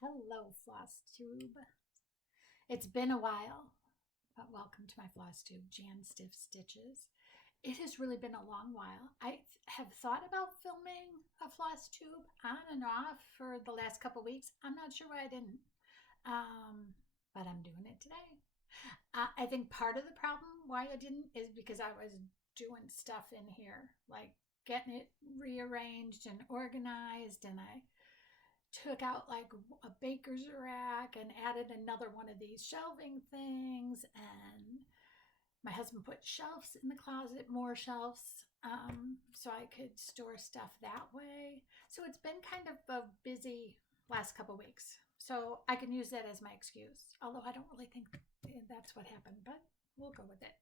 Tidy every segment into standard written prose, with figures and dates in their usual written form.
Hello, Floss Tube. It's been a while, but welcome to my Floss Tube, JanStiffStitches. It has really been a long while. I have thought about filming a Floss Tube on and off for the last couple weeks. I'm not sure why I didn't, but I'm doing it today. I think part of the problem why I didn't is because I was doing stuff in here, like getting it rearranged and organized, and I took out like a baker's rack and added another one of these shelving things, and my husband put shelves in the closet, more shelves, so I could store stuff that way. So it's been kind of a busy last couple weeks, so I can use that as my excuse, although I don't really think that's what happened, but we'll go with it.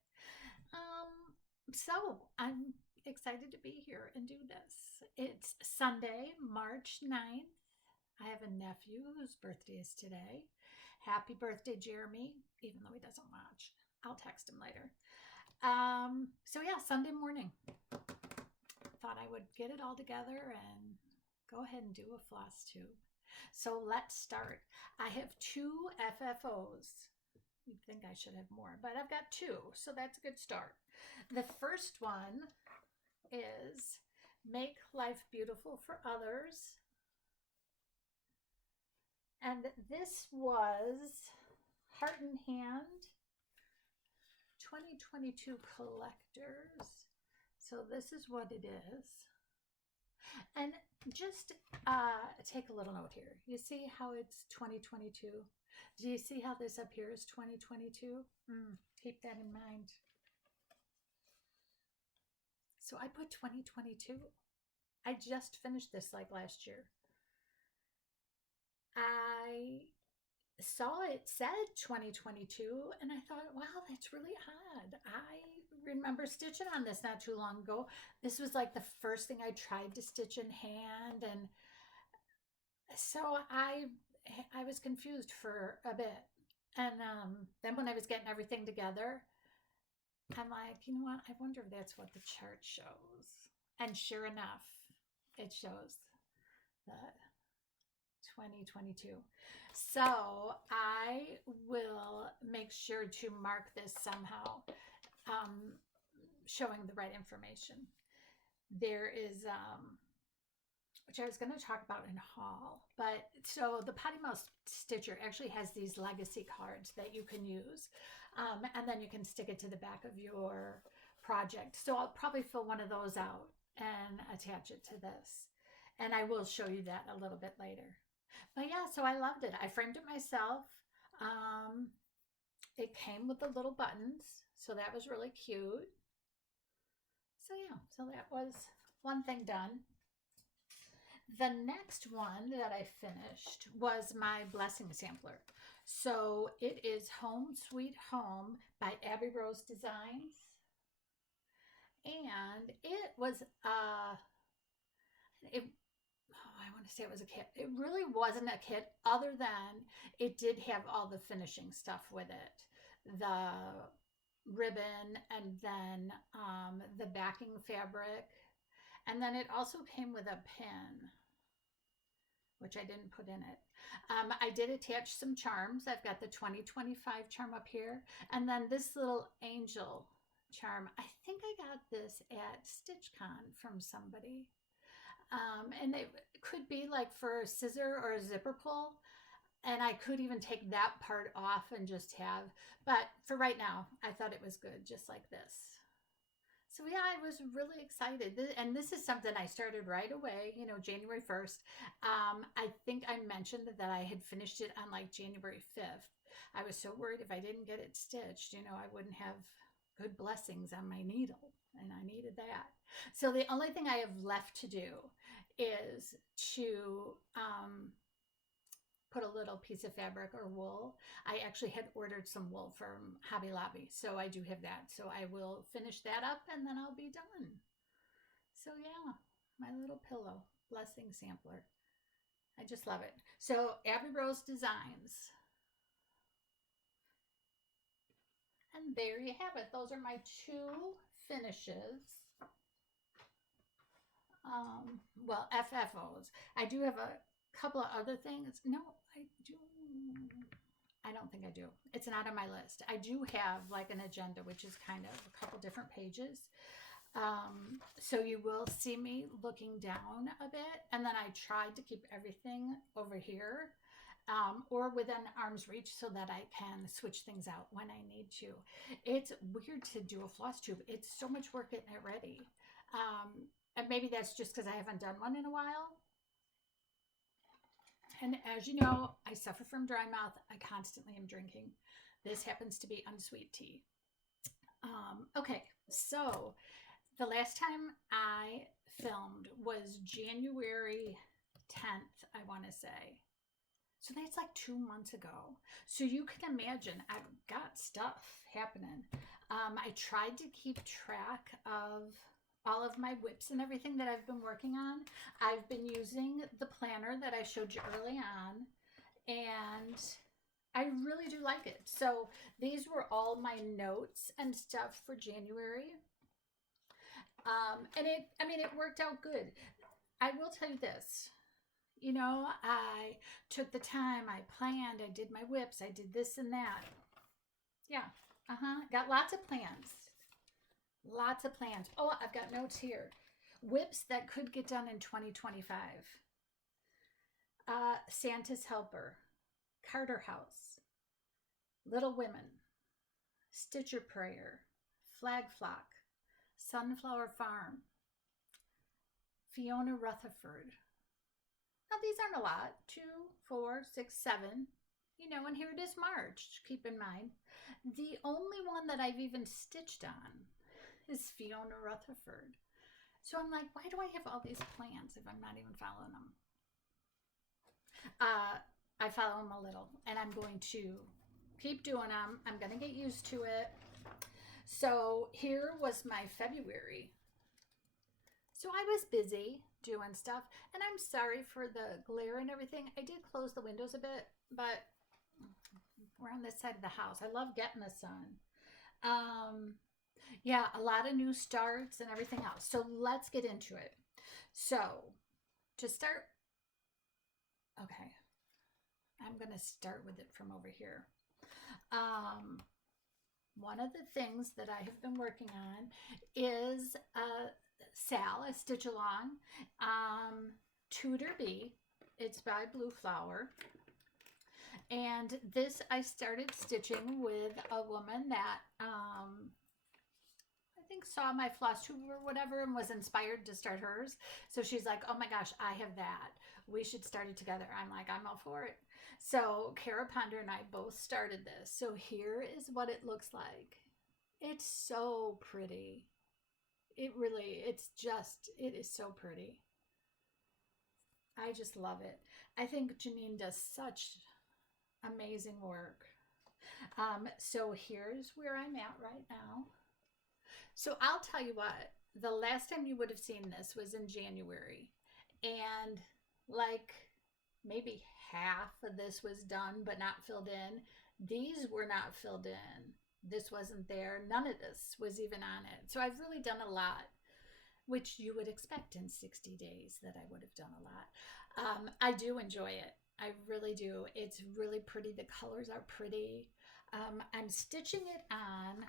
So I'm excited to be here and do this. It's Sunday, March 9th. I have a nephew whose birthday is today. Happy birthday, Jeremy, even though he doesn't watch. I'll text him later. So yeah, Sunday morning. Thought I would get it all together and go ahead and do a floss tube. So let's start. I have two FFOs. You'd think I should have more, but I've got two, so that's a good start. The first one is Make Life Beautiful for Others. And this was Heart and Hand 2022 collectors. So this is what it is. And just take a little note here. You see how it's 2022? Do you see how this up here is 2022? Keep that in mind. So I put 2022. I just finished this like last year. I saw it said 2022 and I thought, wow, that's really odd. I remember stitching on this not too long ago. This was like the first thing I tried to stitch in hand, and so I was confused for a bit. And then when I was getting everything together, I'm like, you know what? I wonder if that's what the chart shows. And sure enough, it shows the 2022. So I will make sure to mark this somehow, showing the right information. There is, which I was going to talk about in haul, but so the Potty Mouse Stitcher actually has these legacy cards that you can use, and then you can stick it to the back of your project. So I'll probably fill one of those out and attach it to this, and I will show you that a little bit later. But yeah, so I loved it. I framed it myself. It came with the little buttons, so that was really cute. So yeah, so that was one thing done. The next one that I finished was my blessing sampler. So it is Home Sweet Home by Abby Rose Designs. And it was I want to say it was a kit. It really wasn't a kit, other than it did have all the finishing stuff with it. The ribbon, and then the backing fabric. And then it also came with a pin, which I didn't put in it. I did attach some charms. I've got the 2025 charm up here. And then this little angel charm. I think I got this at StitchCon from somebody. And it could be like for a scissor or a zipper pull. And I could even take that part off and just have, but for right now, I thought it was good, just like this. So yeah, I was really excited. And this is something I started right away, January 1st. I think I mentioned that I had finished it on like January 5th. I was so worried if I didn't get it stitched, I wouldn't have good blessings on my needle, and I needed that. So the only thing I have left to do is to put a little piece of fabric or wool. I actually had ordered some wool from Hobby Lobby, so I do have that. So I will finish that up and then I'll be done. So yeah, my little pillow blessing sampler. I just love it. So Abby Rose Designs. And there you have it. Those are my two finishes. Well, FFOs. I do have a couple of other things. No, I do. I don't think I do. It's not on my list. I do have like an agenda, which is kind of a couple different pages. So you will see me looking down a bit. And then I tried to keep everything over here or within arm's reach so that I can switch things out when I need to. It's weird to do a floss tube. It's so much work getting it ready. And maybe that's just because I haven't done one in a while. And as you know, I suffer from dry mouth. I constantly am drinking. This happens to be unsweet tea. Okay, so the last time I filmed was January 10th, I want to say. So that's like 2 months ago. So you can imagine I've got stuff happening. I tried to keep track of all of my WIPS and everything that I've been working on. I've been using the planner that I showed you early on, and I really do like it. So these were all my notes and stuff for January. And it worked out good. I will tell you this, you know, I took the time, I planned, I did my WIPS, I did this and that. Yeah, got lots of plans. Lots of plans. Oh, I've got notes here. WIPS that could get done in 2025. Santa's Helper, Carter House, Little Women, Stitcher Prayer, Flag Flock, Sunflower Farm, Fiona Rutherford. Now these aren't a lot. 2, 4, 6, 7. You know, and here it is March, keep in mind. The only one that I've even stitched on is Fiona Rutherford. So I'm like, why do I have all these plans if I'm not even following them? I follow them a little, and I'm going to keep doing them. I'm going to get used to it. So here was my February. So I was busy doing stuff, and I'm sorry for the glare and everything. I did close the windows a bit, but we're on this side of the house. I love getting the sun. Yeah, a lot of new starts and everything else. So let's get into it. So to start, okay, I'm going to start with it from over here. One of the things that I have been working on is Sal, a stitch along, Tudor Bee. It's by Blue Flower. And this I started stitching with a woman that I think saw my floss tube or whatever and was inspired to start hers. So she's like, oh my gosh, I have that. We should start it together. I'm like, I'm all for it. So Kara Ponder and I both started this. So here is what it looks like. It's so pretty. It is so pretty. I just love it. I think Janine does such amazing work. So here's where I'm at right now. So I'll tell you what, the last time you would have seen this was in January, and like maybe half of this was done but not filled in. These were not filled in. This wasn't there. None of this was even on it. So I've really done a lot, which you would expect in 60 days that I would have done a lot. I do enjoy it. I really do. It's really pretty. The colors are pretty. I'm stitching it on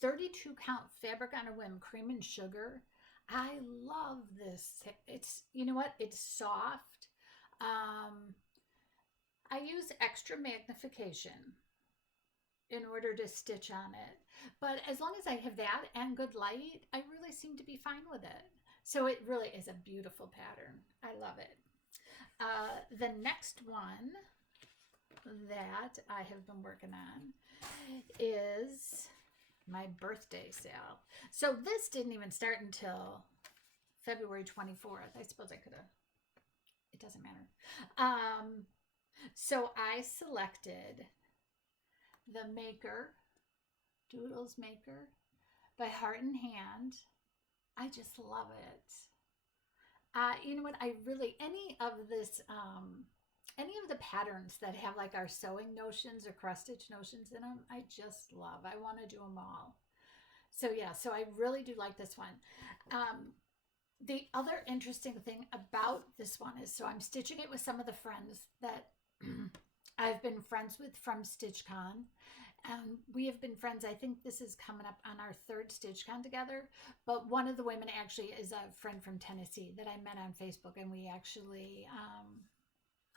32 count fabric on a whim, cream and sugar. I love this. It's, you know what? It's soft. I use extra magnification in order to stitch on it. But as long as I have that and good light, I really seem to be fine with it. So it really is a beautiful pattern. I love it. The next one that I have been working on is my birthday sale. So this didn't even start until February 24th. I suppose I could have, it doesn't matter. So I selected the Maker, Doodles Maker by Heart and Hand. I just love it. You know what, I really, any of the patterns that have like our sewing notions or cross stitch notions in them, I just love. I want to do them all. So yeah, so I really do like this one. The other interesting thing about this one is, so I'm stitching it with some of the friends that I've been friends with from StitchCon. We have been friends. I think this is coming up on our third StitchCon together. But one of the women actually is a friend from Tennessee that I met on Facebook, and we actually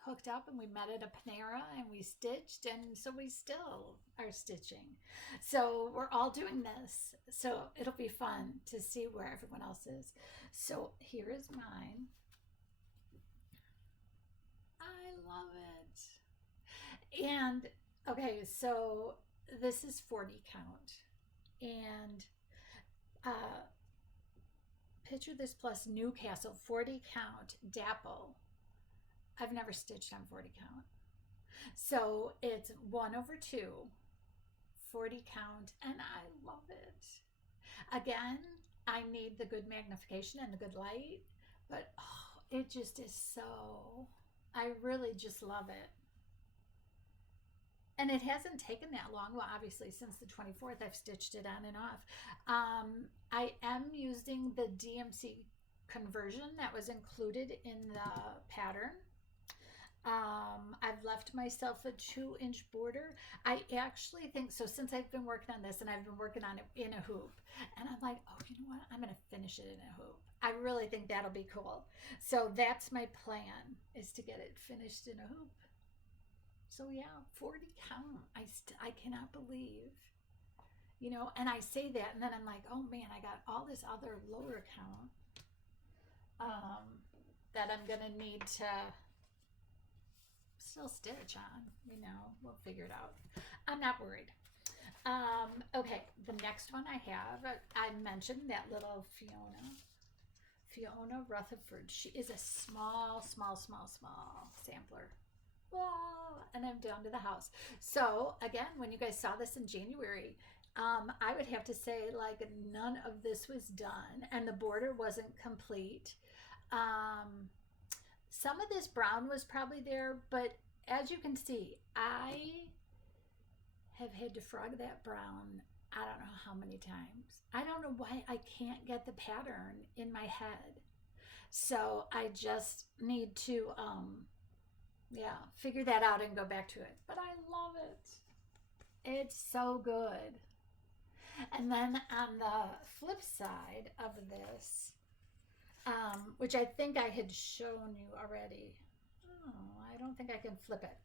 hooked up and we met at a Panera and we stitched, and so we still are stitching. So we're all doing this. So it'll be fun to see where everyone else is. So here is mine. I love it. And okay, so this is 40 count. And picture this plus Newcastle 40 count dapple. I've never stitched on 40 count. So it's 1/2, 40 count, and I love it. Again, I need the good magnification and the good light, but oh, it just is so, I really just love it. And it hasn't taken that long. Well, obviously, since the 24th, I've stitched it on and off. I am using the DMC conversion that was included in the pattern. I've left myself a 2-inch border. I actually think, so since I've been working on this and I've been working on it in a hoop, and I'm like, oh, you know what? I'm going to finish it in a hoop. I really think that'll be cool. So that's my plan, is to get it finished in a hoop. So yeah, 40 count. I cannot believe, you know, and I say that and then I'm like, oh man, I got all this other lower count that I'm going to need to still stitch on, you know, we'll figure it out. I'm not worried. Okay, the next one I have, I mentioned that little Fiona Rutherford. She is a small sampler. Oh, and I'm down to the house. So again, when you guys saw this in January, I would have to say like none of this was done and the border wasn't complete. Some of this brown was probably there, but as you can see, I have had to frog that brown I don't know how many times. I don't know why I can't get the pattern in my head. So I just need to figure that out and go back to it. But I love it. It's so good. And then on the flip side of this, which I think I had shown you already. Oh, I don't think I can flip it.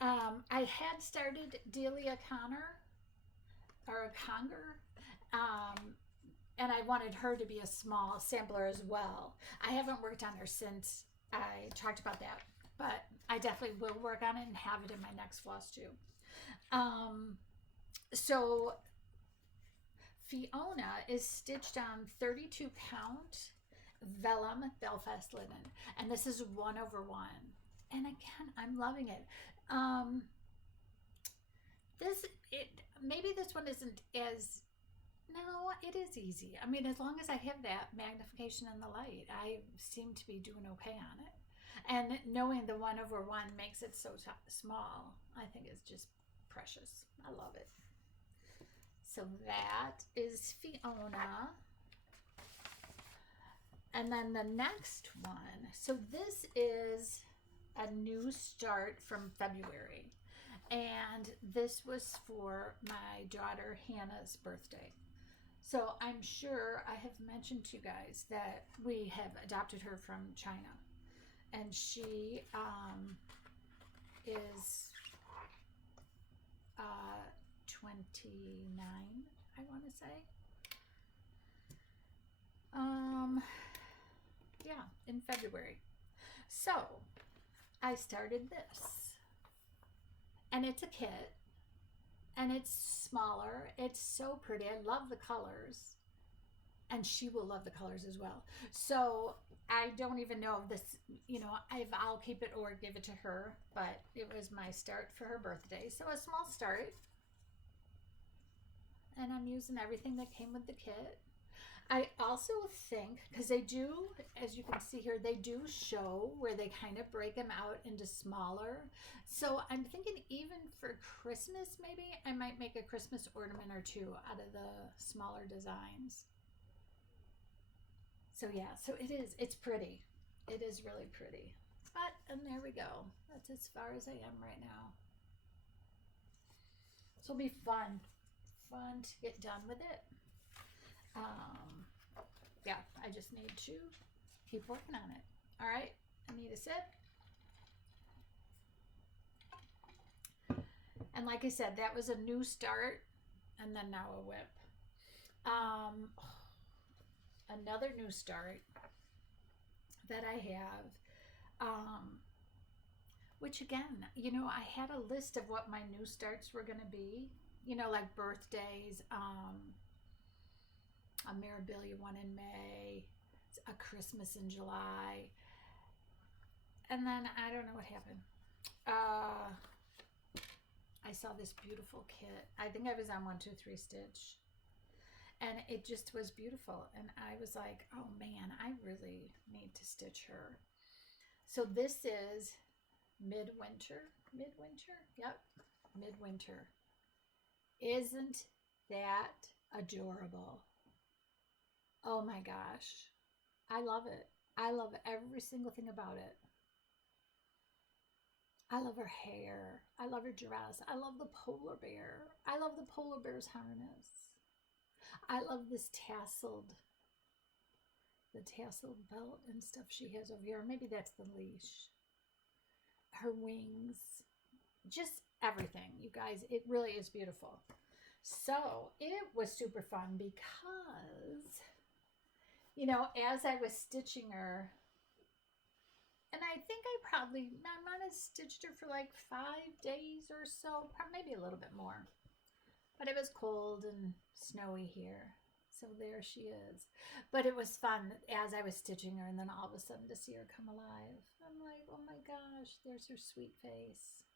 I had started Delia Connor, or Conger, and I wanted her to be a small sampler as well. I haven't worked on her since I talked about that, but I definitely will work on it and have it in my next floss too. So Fiona is stitched on 32 count vellum Belfast linen, and this is 1/1. And again, I'm loving it. Maybe this one isn't as, no, it is easy. I mean, as long as I have that magnification and the light, I seem to be doing okay on it. And knowing the 1/1 makes it so small, I think is just precious. I love it. So that is Fiona. And then the next one, so this is a new start from February. And this was for my daughter Hannah's birthday. So I'm sure I have mentioned to you guys that we have adopted her from China. And she is 29, I want to say. Yeah, in February. So I started this, and it's a kit, and it's smaller. It's so pretty. I love the colors, and she will love the colors as well. So I don't even know if this, you know, I'll keep it or give it to her, but it was my start for her birthday. So a small start, and I'm using everything that came with the kit. I also think, because they do, as you can see here, they do show where they kind of break them out into smaller. So I'm thinking even for Christmas, maybe I might make a Christmas ornament or two out of the smaller designs. So yeah, so it's pretty. It is really pretty. But, and there we go. That's as far as I am right now. So it'll be fun to get done with it. Yeah, I just need to keep working on it. All right, I need a sip. And like I said, that was a new start, and then now a WIP. Another new start that I have, which again, you know, I had a list of what my new starts were going to be, you know, like birthdays, a Mirabillia one in May, a Christmas in July, and then I don't know what happened. I saw this beautiful kit. I think I was on 1-2-3 Stitch, and it just was beautiful, and I was like, oh man, I really need to stitch her. So this is Midwinter. Yep, Midwinter. Isn't that adorable? Oh my gosh, I love it. I love every single thing about it. I love her hair. I love her dress. I love the polar bear. I love the polar bear's harness. I love this the tasseled belt and stuff she has over here. Maybe that's the leash. Her wings. Just everything, you guys. It really is beautiful. So it was super fun because, you know, as I was stitching her, and I think I might have stitched her for like 5 days or so, maybe a little bit more. But it was cold and snowy here. So there she is. But it was fun as I was stitching her, and then all of a sudden to see her come alive. I'm like, oh my gosh, there's her sweet face.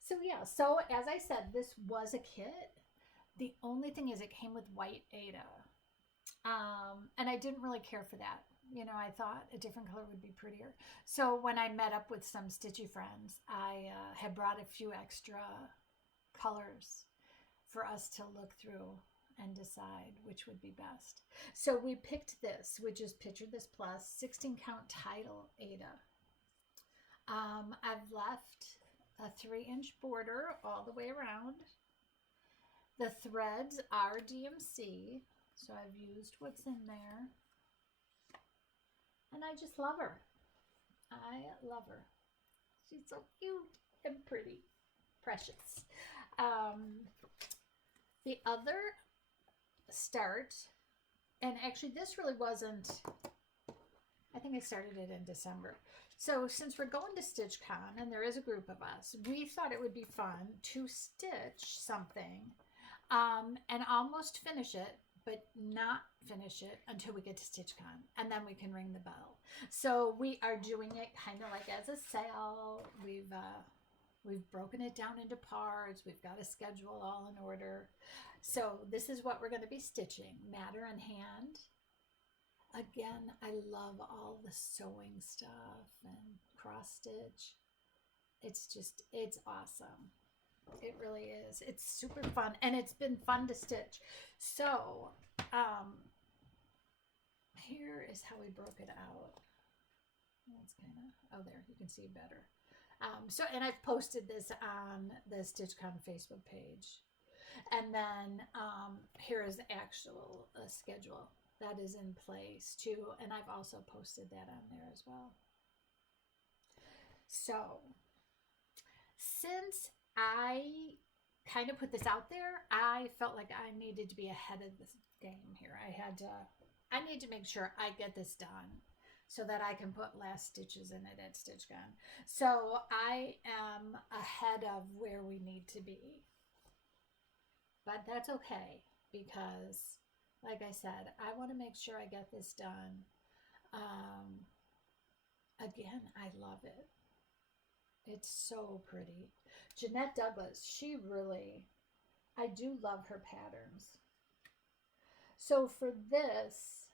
So yeah, so as I said, this was a kit. The only thing is it came with white Aida. And I didn't really care for that. You know, I thought a different color would be prettier. So when I met up with some stitchy friends, I had brought a few extra colors for us to look through and decide which would be best. So we picked this, which is Picture This Plus 16 count title Aida. I've left a 3-inch border all the way around. The threads are DMC, so I've used what's in there. And I just love her. I love her. She's so cute and pretty. Precious. The other start, and actually this really wasn't, I think I started it in December. So since we're going to StitchCon and there is a group of us, we thought it would be fun to stitch something and almost finish it, but not finish it until we get to StitchCon, and then we can ring the bell. So we are doing it kind of like as a sale. We've broken it down into parts. We've got a schedule all in order. So this is what we're going to be stitching. Matter in hand. Again, I love all the sewing stuff and cross stitch. It's awesome. It really is. It's super fun, and it's been fun to stitch. So here is how we broke it out. That's kind of, oh, there, you can see better. So, and I've posted this on the StitchCon Facebook page. And then here is the actual schedule that is in place too. And I've also posted that on there as well. So since I kind of put this out there, I felt like I needed to be ahead of this game here. I need to make sure I get this done so that I can put last stitches in it at StitchCon. So I am ahead of where we need to be. But that's okay, because like I said, I want to make sure I get this done. Again, I love it. It's so pretty. Jeanette Douglas, I do love her patterns. So for this,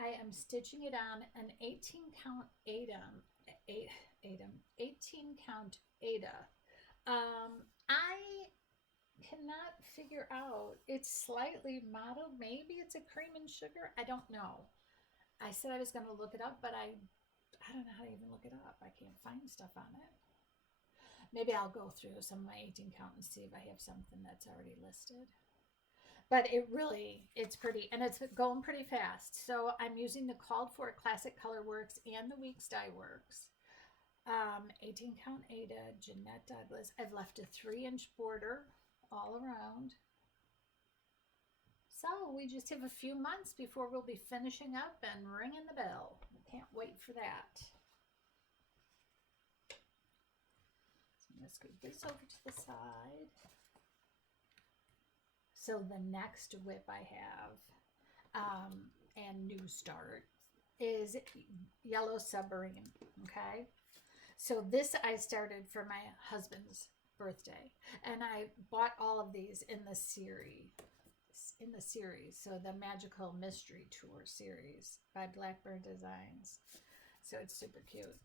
I am stitching it on an 18 count Aida. 18 count Aida. I cannot figure out. It's slightly mottled. Maybe it's a cream and sugar. I don't know. I said I was going to look it up, but I don't know how to even look it up. I can't find stuff on it. Maybe I'll go through some of my 18 count and see if I have something that's already listed. But it's pretty, and it's going pretty fast. So I'm using the Called For Classic Color Works and the Weeks Dye Works. 18 count Ada, Jeanette Douglas. I've left a 3-inch border all around. So we just have a few months before we'll be finishing up and ringing the bell. Can't wait for that. So I'm going to scoot this over to the side. So the next WIP I have, and new start, is Yellow Submarine, okay? So this I started for my husband's birthday, and I bought all of these in the series. So the Magical Mystery Tour series by Blackburn Designs. So it's super cute.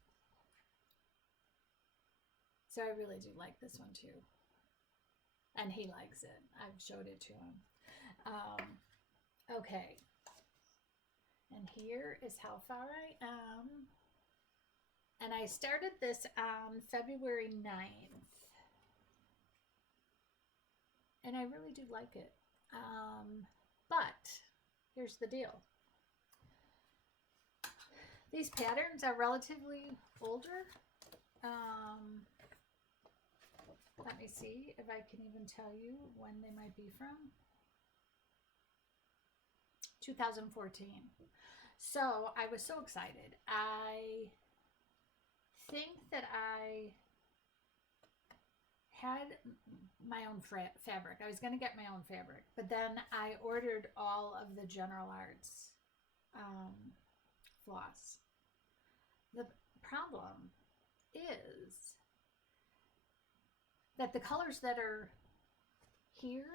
So I really do like this one too. And he likes it. I've showed it to him. Okay. And here is how far I am. And I started this on February 9th. And I really do like it. But here's the deal. These patterns are relatively older. Let me see if I can even tell you when they might be from. 2014. So I was so excited. I think that I had my own fabric. I was going to get my own fabric, but then I ordered all of the General Arts floss. The problem is that the colors that are here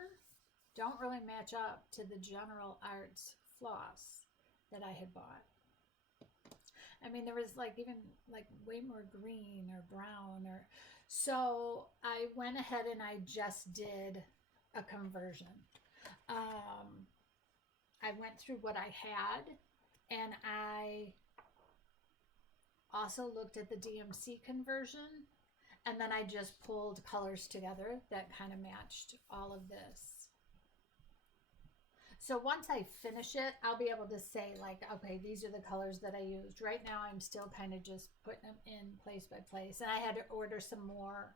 don't really match up to the General Arts floss that I had bought. I mean, there was like even like way more green or brown, or so I went ahead and I just did a conversion. I went through what I had, and I also looked at the DMC conversion, and then I just pulled colors together that kind of matched all of this. So once I finish it, I'll be able to say like, okay, these are the colors that I used. Right now, I'm still kind of just putting them in place by place. And I had to order some more.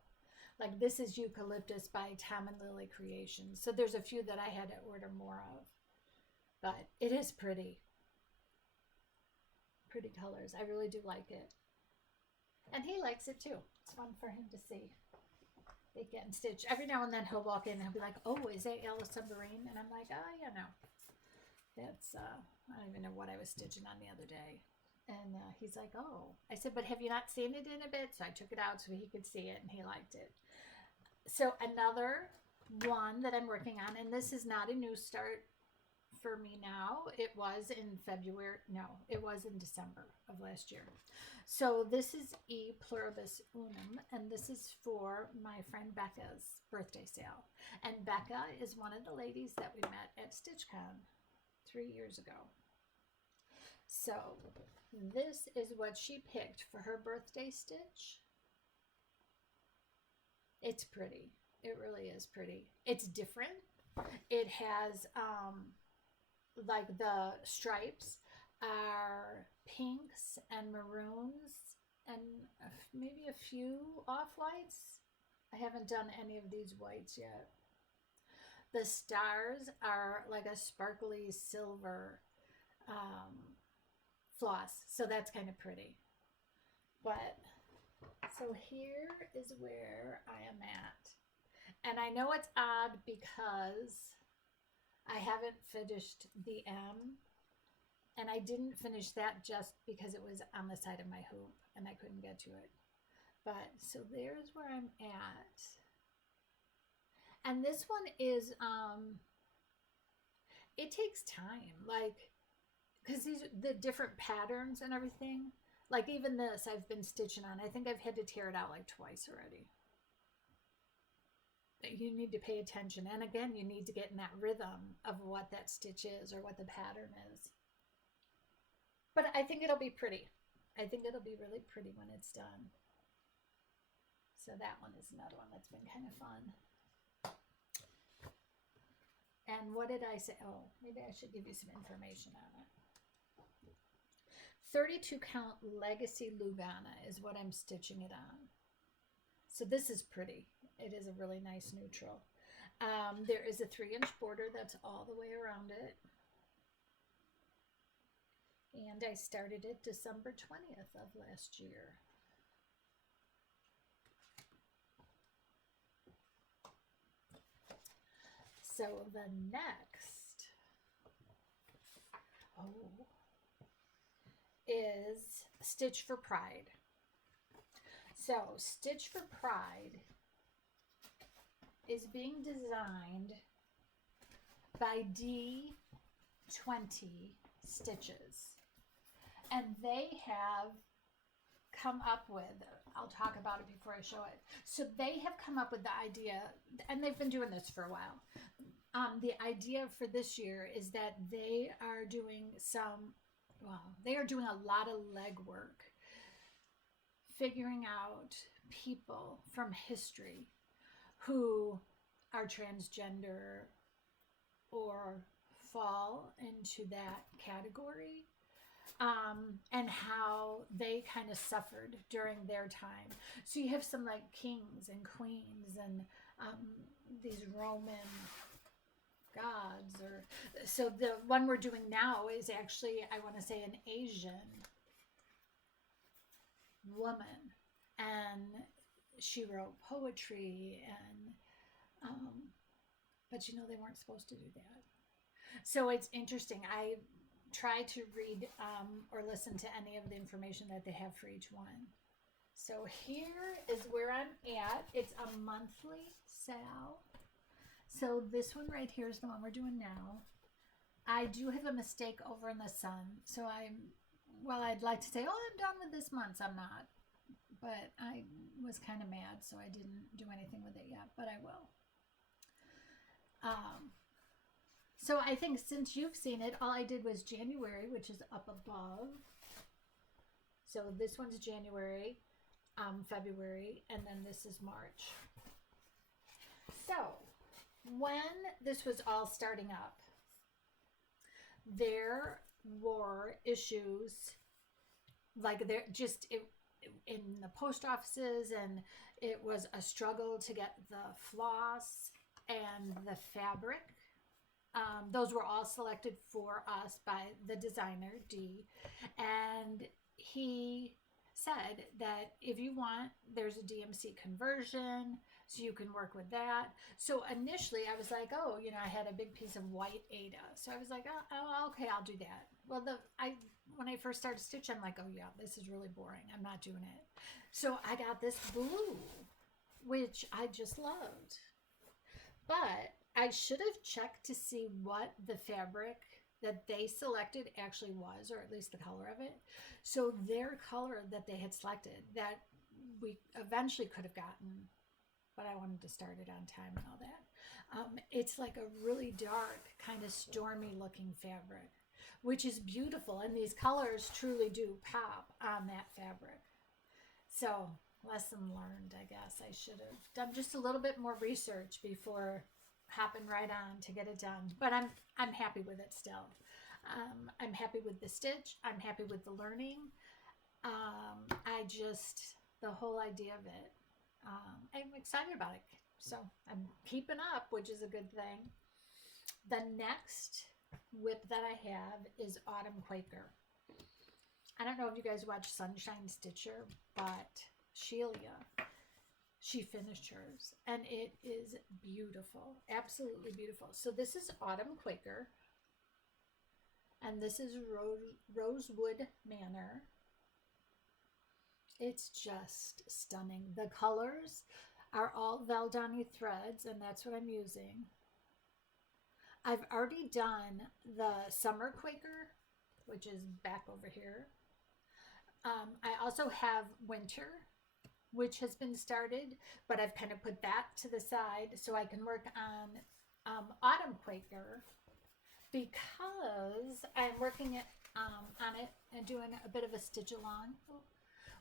Like this is Eucalyptus by Tom and Lily Creations. So there's a few that I had to order more of. But it is pretty. Pretty colors. I really do like it. And he likes it too. It's fun for him to see. They get stitched. Every now and then he'll walk in and he'll be like, oh, is that Yellow Submarine? And I'm like, oh, yeah, no. That's, I don't even know what I was stitching on the other day. And he's like, oh. I said, but have you not seen it in a bit? So I took it out so he could see it, and he liked it. So another one that I'm working on, and this is not a new start for me now. It was in February. No, it was in December of last year. So this is E Pluribus Unum, and this is for my friend Becca's birthday sale. And Becca is one of the ladies that we met at StitchCon 3 years ago. So this is what she picked for her birthday stitch. It's pretty. It really is pretty. It's different. It has like the stripes are pinks and maroons and maybe a few off-whites. I haven't done any of these whites yet. The stars are like a sparkly silver floss, so that's kind of pretty. But so here is where I am at. And I know it's odd because I haven't finished the M, and I didn't finish that just because it was on the side of my hoop and I couldn't get to it. But so there's where I'm at. And this one is, it takes time, like, because these are the different patterns and everything. Like even this I've been stitching on. I think I've had to tear it out like twice already. you need to pay attention. And again, you need to get in that rhythm of what that stitch is or what the pattern is. But I think it'll be pretty. I think it'll be really pretty when it's done. So that one is another one that's been kind of fun. And what did I say? Oh, maybe I should give you some information on it. 32 count Legacy Lugana is what I'm stitching it on. So this is pretty. It is a really nice neutral. There is a 3-inch border that's all the way around it. And I started it December 20th of last year. So the next is Stitch for Pride. So Stitch for Pride is being designed by D20 Stitches. And they have come up with, I'll talk about it before I show it. So they have come up with the idea, and they've been doing this for a while. The idea for this year is that they are doing they are doing a lot of legwork, figuring out people from history who are transgender or fall into that category, and how they kind of suffered during their time. So you have some like kings and queens and these Roman gods, or so the one we're doing now is actually, I want to say, an Asian woman, and she wrote poetry, and but you know, they weren't supposed to do that. So it's interesting. I try to read or listen to any of the information that they have for each one. So here is where I'm at. It's a monthly sale. So this one right here is the one we're doing now. I do have a mistake over in the sun. So I'd like to say, oh, I'm done with this month. I'm not. But I was kind of mad, so I didn't do anything with it yet, but I will. So I think since you've seen it, all I did was January, which is up above. So this one's January, February, and then this is March. So when this was all starting up, there were issues, like in the post offices, and it was a struggle to get the floss and the fabric. Those were all selected for us by the designer, D. And he said that if you want, there's a DMC conversion, so you can work with that. So initially I was like, oh, you know, I had a big piece of white Aida. So I was like, oh okay, I'll do that. Well, when I first started stitching, I'm like, oh yeah, this is really boring. I'm not doing it. So I got this blue, which I just loved. But I should have checked to see what the fabric that they selected actually was, or at least the color of it. So their color that they had selected, that we eventually could have gotten, but I wanted to start it on time and all that. It's like a really dark, kind of stormy looking fabric, which is beautiful. And these colors truly do pop on that fabric. So lesson learned, I guess. I should have done just a little bit more research before hopping right on to get it done. But I'm happy with it still. I'm happy with the stitch. I'm happy with the learning. The whole idea of it, I'm excited about it. So I'm keeping up, which is a good thing. The next WIP that I have is Autumn Quaker. I don't know if you guys watch Sunshine Stitcher, but Sheila, she finished hers, and it is beautiful, absolutely beautiful. So this is Autumn Quaker, and this is Rosewood Manor. It's just stunning. The colors are all Valdani threads, and that's what I'm using. I've already done the Summer Quaker, which is back over here. I also have Winter, which has been started, but I've kind of put that to the side so I can work on Autumn Quaker, because I'm working on it and doing a bit of a stitch along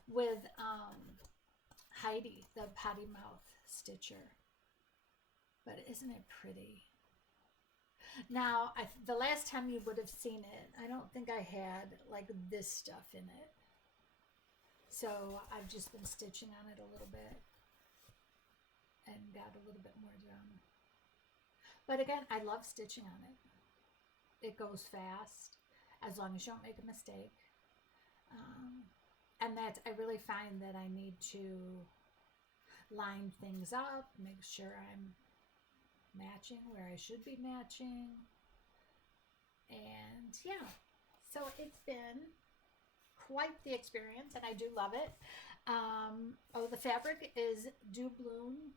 with Heidi, the potty mouth stitcher. But isn't it pretty? Now, the last time you would have seen it, I don't think I had like this stuff in it. So I've just been stitching on it a little bit and got a little bit more done. But again, I love stitching on it. It goes fast as long as you don't make a mistake. And that I really find that I need to line things up, make sure I'm matching where I should be matching. And yeah, so it's been quite the experience, and I do love it. The fabric is Doubloon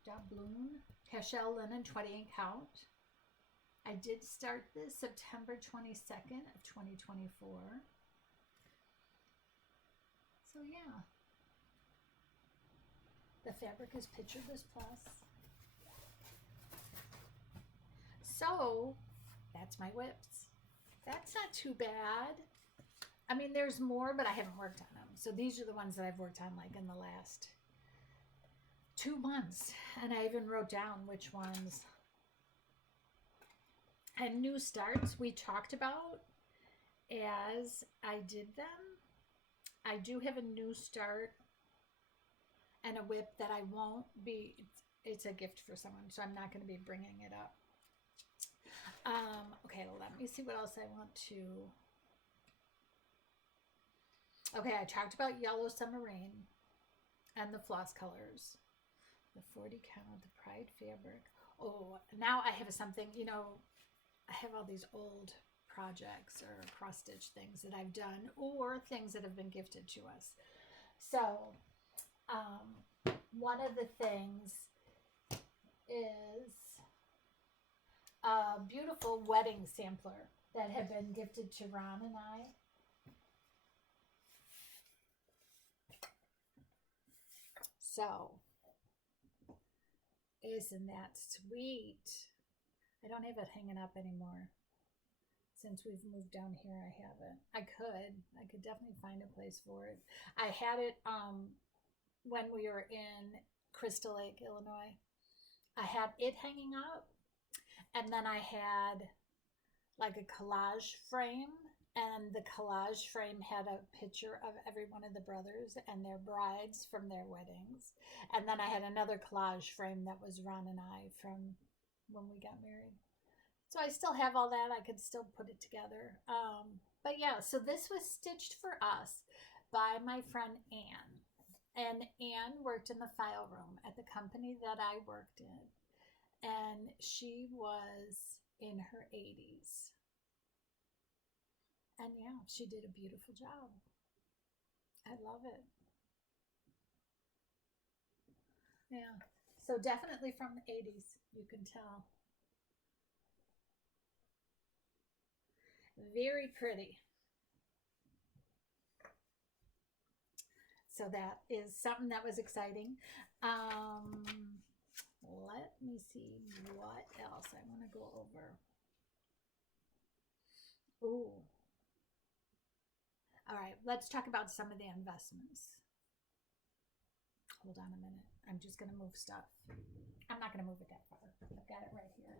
Cashel Linen 20 count. I did start this September 22nd of 2024. So yeah, the fabric is Picture This Plus. So that's my WIPS. That's not too bad. I mean, there's more, but I haven't worked on them. So these are the ones that I've worked on like in the last 2 months. And I even wrote down which ones. And new starts we talked about as I did them. I do have a new start and a WIP that I won't be, it's a gift for someone, so I'm not going to be bringing it up. Okay, let me see what else I want to. Okay, I talked about Yellow Submarine and the floss colors, the 40 count, the Pride fabric. Oh, now I have something, you know, I have all these old projects or cross stitch things that I've done or things that have been gifted to us. So one of the things is a beautiful wedding sampler that had been gifted to Ron and I. So, isn't that sweet? I don't have it hanging up anymore. Since we've moved down here, I haven't. I could definitely find a place for it. I had it when we were in Crystal Lake, Illinois. I had it hanging up, and then I had like a collage frame, and the collage frame had a picture of every one of the brothers and their brides from their weddings. And then I had another collage frame that was Ron and I from when we got married. So I still have all that. I could still put it together. But yeah, so this was stitched for us by my friend Anne. And Anne worked in the file room at the company that I worked in. And she was in her 80s. And yeah, she did a beautiful job. I love it. Yeah, so definitely from the 80s, you can tell. Very pretty. So that is something that was exciting. Let me see what else I want to go over. Ooh. All right, let's talk about some of the investments. Hold on a minute. I'm just going to move stuff. I'm not going to move it that far. I've got it right here.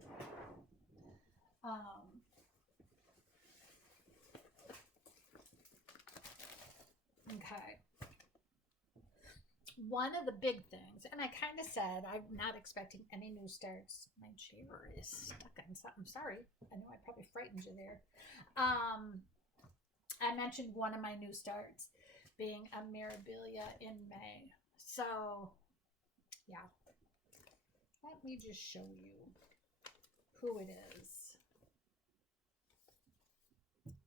Okay. One of the big things, and I kind of said I'm not expecting any new starts. My chair is stuck on something. Sorry. I know I probably frightened you there. I mentioned one of my new starts being a Mirabillia in May. So, yeah. Let me just show you who it is.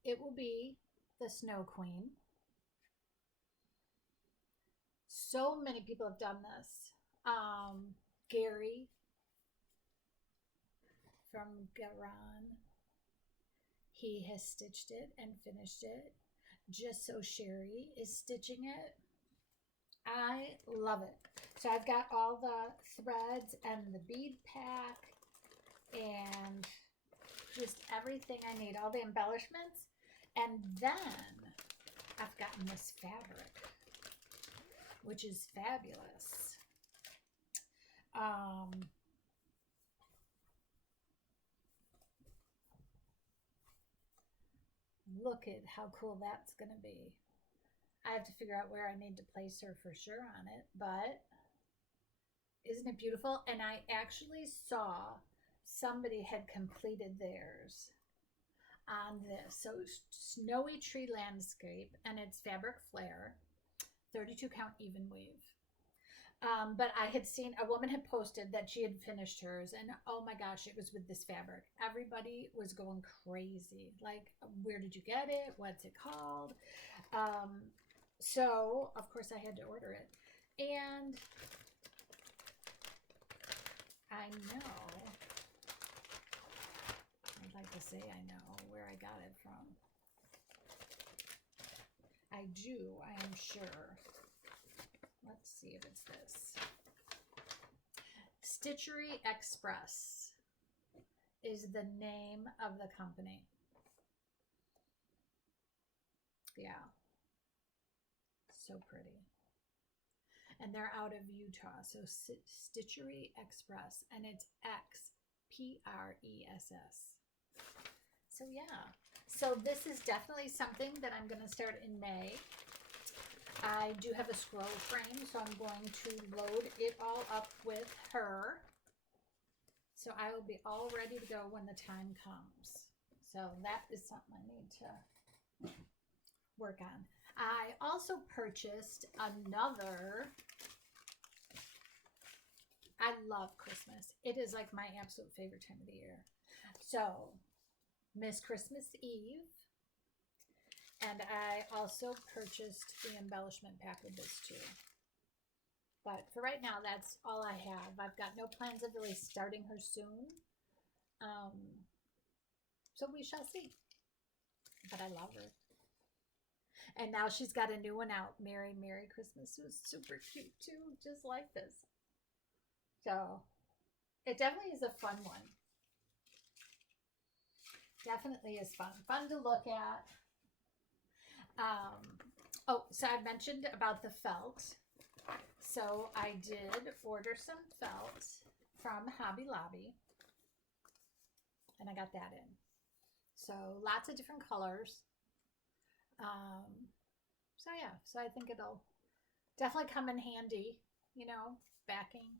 It will be the Snow Queen. So many people have done this. Gary from Garan, he has stitched it and finished it. Just So Sherry is stitching it. I love it. So I've got all the threads and the bead pack and just everything I need, all the embellishments. And then I've gotten this fabric, which is fabulous. Look at how cool that's going to be. I have to figure out where I need to place her for sure on it, but isn't it beautiful? And I actually saw somebody had completed theirs on this. So snowy tree landscape, and it's fabric flare, 32 count even weave. But I had seen a woman had posted that she had finished hers, and oh my gosh, it was with this fabric. Everybody was going crazy. Like, where did you get it? What's it called? So of course I had to order it, and I know, I'd like to say I know where I got it from. I do, I am sure. Let's see if it's this. Stitchery Express is the name of the company. Yeah. So pretty. And they're out of Utah. So Stitchery Express. And it's Xpress. So yeah. So this is definitely something that I'm going to start in May. I do have a scroll frame, so I'm going to load it all up with her. So I will be all ready to go when the time comes. So that is something I need to work on. I also purchased another. I love Christmas. It is like my absolute favorite time of the year. So, Miss Christmas Eve. And I also purchased the embellishment pack with this too. But for right now, that's all I have. I've got no plans of really starting her soon. So we shall see. But I love her. And now she's got a new one out, Merry Merry Christmas, who's super cute too, just like this. So it definitely is a fun one. Definitely is fun. Fun to look at. So I mentioned about the felt. So I did order some felt from Hobby Lobby. And I got that in. So lots of different colors. So yeah, so I think it'll definitely come in handy, you know, backing.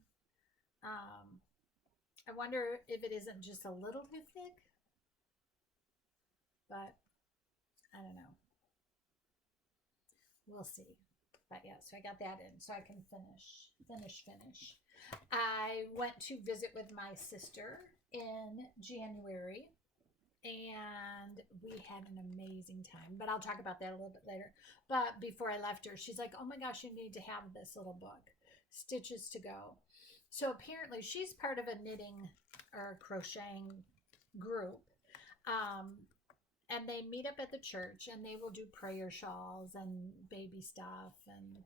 I wonder if it isn't just a little too thick, but I don't know. We'll see. But yeah, so I got that in so I can finish. I went to visit with my sister in January, and we had an amazing time, but I'll talk about that a little bit later. But before I left her, she's like, oh my gosh, you need to have this little book, Stitches to Go. So apparently she's part of a knitting or crocheting group. And they meet up at the church, and they will do prayer shawls and baby stuff and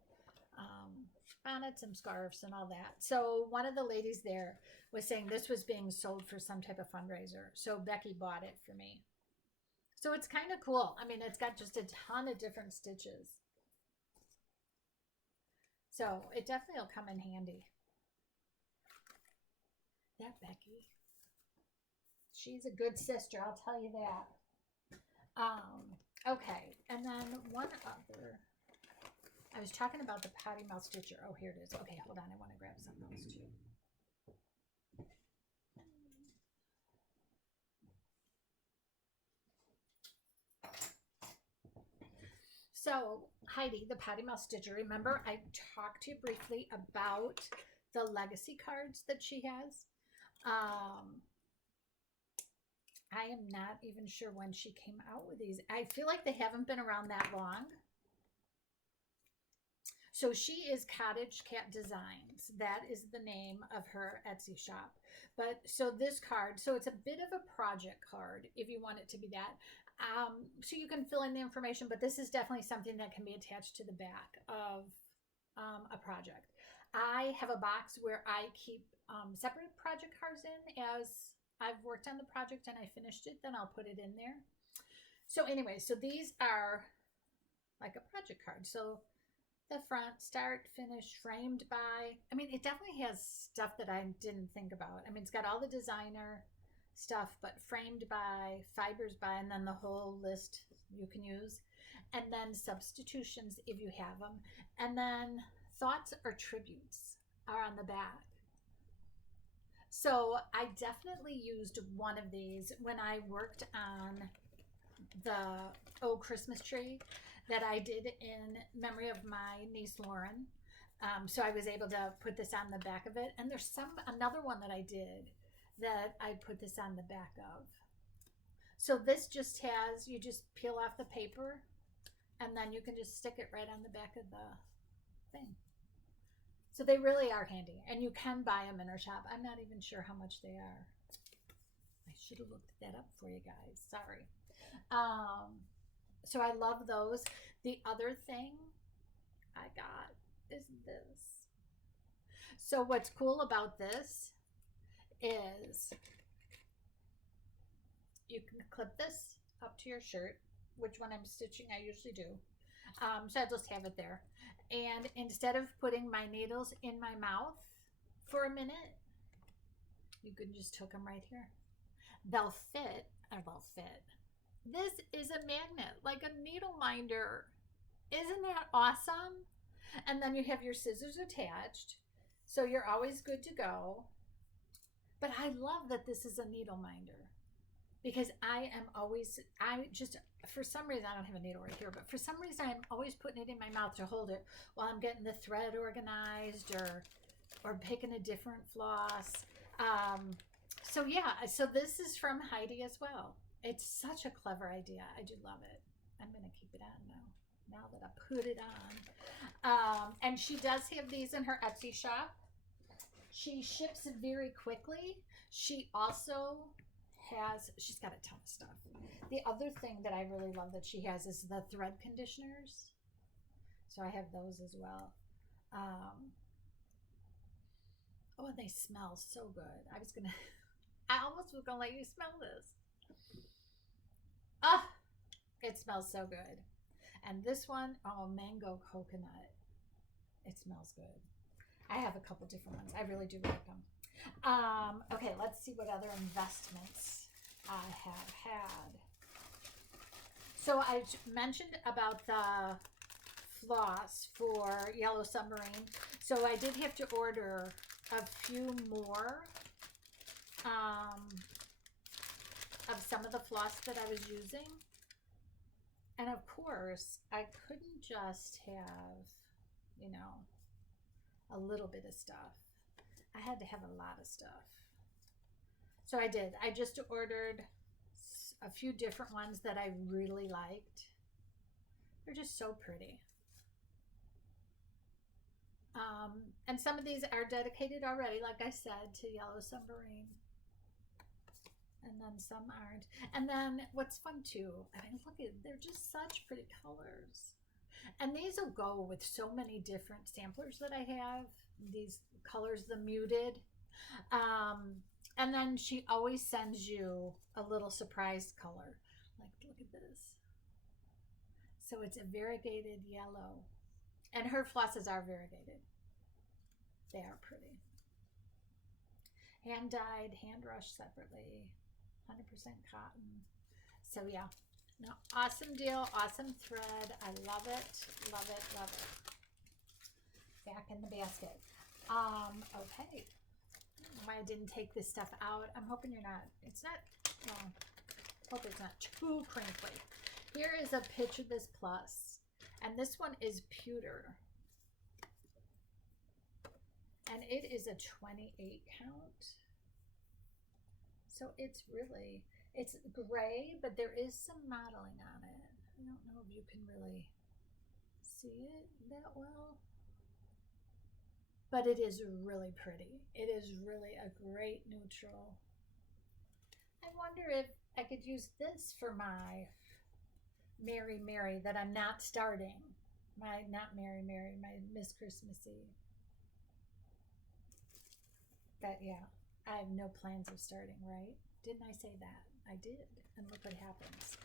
bonnets and scarves and all that. So one of the ladies there was saying this was being sold for some type of fundraiser. So Becky bought it for me. So it's kind of cool. I mean, it's got just a ton of different stitches. So it definitely will come in handy. That Becky. She's a good sister, I'll tell you that. Okay, and then one other. I was talking about the potty mouth stitcher. Oh, here it is. Okay, hold on. I want to grab something else too. So Heidi, the potty mouth stitcher. Remember, I talked to you briefly about the legacy cards that she has. I am not even sure when she came out with these. I feel like they haven't been around that long. So she is Cottage Cat Designs. That is the name of her Etsy shop. But so this card, so it's a bit of a project card if you want it to be that. So you can fill in the information, but this is definitely something that can be attached to the back of a project. I have a box where I keep separate project cards in. As I've worked on the project and I finished it, then I'll put it in there. So anyway, so these are like a project card. So the front, start, finish, framed by. I mean, it definitely has stuff that I didn't think about. I mean, it's got all the designer stuff, but framed by, fibers by, and then the whole list you can use. And then substitutions if you have them. And then thoughts or tributes are on the back. So I definitely used one of these when I worked on the Christmas tree that I did in memory of my niece Lauren. So I was able to put this on the back of it. And there's another one that I did that I put this on the back of. So this just has, you just peel off the paper and then you can just stick it right on the back of the thing. So they really are handy, and you can buy them in our shop. I'm not even sure how much they are. I should have looked that up for you guys. Sorry. So I love those. The other thing I got is this. So what's cool about this is you can clip this up to your shirt, which when I'm stitching I usually do. So I just have it there. And instead of putting my needles in my mouth for a minute, you can just hook them right here. They'll fit. This is a magnet, like a needle minder. Isn't that awesome? And then you have your scissors attached, so you're always good to go. But I love that this is a needle minder, because for some reason, I don't have a needle right here, but for some reason I'm always putting it in my mouth to hold it while I'm getting the thread organized or picking a different floss. So yeah, so this is from Heidi as well. It's such a clever idea. I do love it. I'm going to keep it on now that I put it on. And she does have these in her Etsy shop. She ships very quickly. She also she's got a ton of stuff. The other thing that I really love that she has is the thread conditioners. So I have those as well. Oh, and they smell so good. I almost was gonna let you smell this. Ah, it smells so good. And this one, mango coconut. It smells good. I have a couple different ones. I really do like them. Okay, let's see what other investments I have had. So I mentioned about the floss for Yellow Submarine. So I did have to order a few more of some of the floss that I was using. And of course, I couldn't just have, a little bit of stuff. I had to have a lot of stuff. So I did. I just ordered a few different ones that I really liked. They're just so pretty. And some of these are dedicated already, like I said, to Yellow Submarine. And then some aren't. And then what's fun too, look at, they're just such pretty colors. And these will go with so many different samplers that I have. These colors, the muted. And then she always sends you a little surprise color. Like, look at this. So it's a variegated yellow. And her flosses are variegated. They are pretty. Hand dyed, hand rushed separately. 100% cotton. So yeah, no, awesome deal, awesome thread. I love it, love it, love it. Back in the basket. Okay. Why I didn't take this stuff out. I'm hoping hope it's not too crinkly. Here is a picture of this plus, and this one is pewter. And it is a 28 count. So it's gray, but there is some modeling on it. I don't know if you can really see it that well. But it is really pretty. It is really a great neutral. I wonder if I could use this for my Mary Mary that I'm not starting. not Mary, my Miss Christmassy. But yeah, I have no plans of starting, right? Didn't I say that? I did. And look what happens.